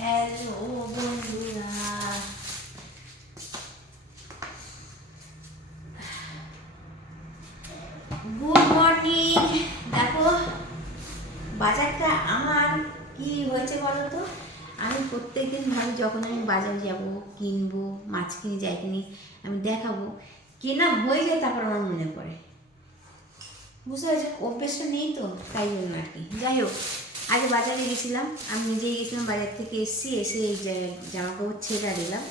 Hello বন্ধুরা, good morning. দেখো বাজারটা আমার কি হয়েছে বলো তো। আমি প্রত্যেকদিন ভাবি যখন আমি বাজার যাব, কিনবো, মাছ কিনে যাই কিনি, আমি দেখাবো, কেনা হয়ে যায় তারপর আমার মনে পড়ে। বুঝতে পারছি, অভ্যেসটা নেই তো, তাই জন্য আর কি। যাই হোক, আজ বাজারে গেছিলাম, আমি নিজেই গেছিলাম, বাজার থেকে এসে এই জামা কাপড় ছেড়া দিলাম।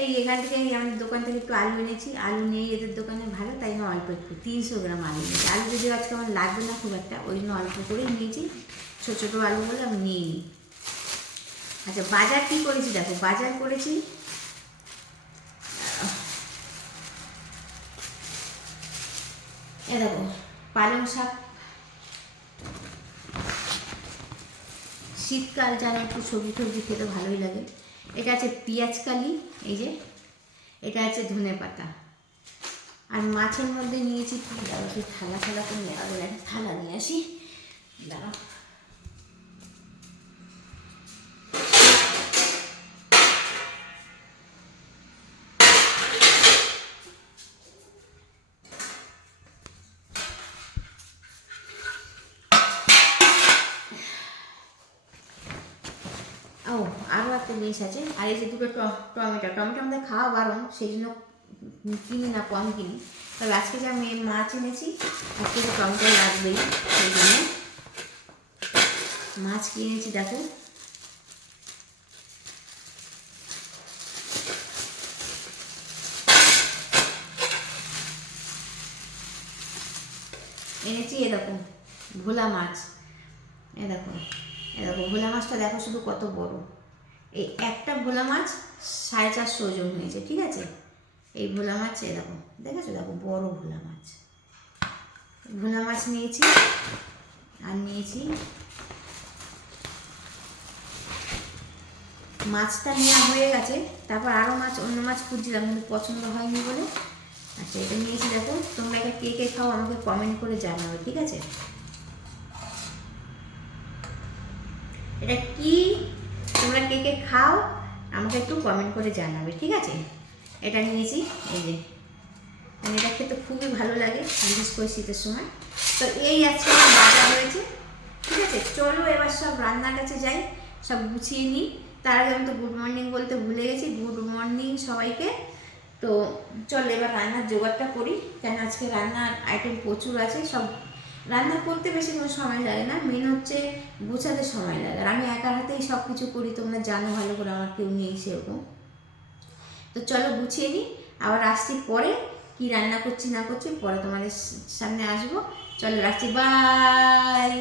এই এখান থেকে আমাদের দোকান থেকে একটু আলু এনেছি, আলু নেই এদের দোকানে ভালো, তাই না অল্প একটু 300 গ্রাম আলু নিয়েছি। আলু যদি আজকে আমার লাগবে না খুব একটা, ওই জন্য অল্প করেই নিয়েছি, ছোটো ছোটো আলু বলে আমি নিয়ে নিই। আচ্ছা, বাজার কী করেছি দেখো, বাজার করেছি এ দেখো, পালং শাক, শীতকাল যেন একটু সবজি টবজি খেতে ভালোই লাগে। এটা আছে পেঁয়াজ কালি, এই যে এটা আছে ধনে পাতা। আর মাছের মধ্যে নিয়েছি কি দাঁড়াও, সেই থালা করে নেওয়া গেলে একটা থালা নিয়ে আসি, দাঁড়াও। ও, আরও একটা জিনিস আছে, আর এই যে দুটো টমেটো আমাদের খাওয়া বারণ, সেই জন্য কিনি না, কম কিনি। তবে আজকে যে আমি মাছ এনেছি, আজকে তো টমেটো লাগবেই, সেই জন্য মাছ কিনেছি। দেখো এনেছি, এ দেখো ভোলা মাছ, এ দেখো ভোলা মাছটা দেখো শুধু কত বড়। এই একটা ভোলা মাছ 450 ওজন হয়েছে, ঠিক আছে। এই ভোলা মাছ এ দেখো, দেখেছো, দেখো বড় ভোলা মাছ নিয়েছি। আর নিয়েছি মাছটা নেওয়া হয়ে গেছে, তারপর আরও অন্য মাছ খুঁজছিলাম কিন্তু পছন্দ হয়নি বলে। আচ্ছা, এটা নিয়েছি। দেখো, তোমরা এটা কে কে খাও আমাকে কমেন্ট করে জানাবে, ঠিক আছে। এটা কি, তোমরা কে কে খাও আমাকে একটু কমেন্ট করে জানাবে, ঠিক আছে। এটা নিয়েছি, এই যে এটা খেতে খুবই ভালো লাগে, বিশেষ করে শীতের সময়। তো এই আজকে আমার বাজার হয়েছে, ঠিক আছে। চলো এবার সব রান্নার কাছে যাই, সব গুছিয়ে নিই। তার আগে আমি তো গুড মর্নিং বলতে ভুলে গেছি, গুড মর্নিং সবাইকে। তো চলো এবার রান্নার জোগাড়টা করি, কেন আজকে রান্নার আইটেম প্রচুর আছে। সব রান্না করতে বেশি কোনো সময় লাগে না, মেন হচ্ছে গুছাতে সময় লাগে। আর আমি একার হাতেই সব কিছু করি, তোমরা জানো ভালো করে, আমার কেউ নেই সেরকম। তো চলো গুছিয়ে নিই, আবার আসছি পরে, কি রান্না করছি না করছি পরে তোমাদের সামনে আসবো। চলো রাখছি, বাই।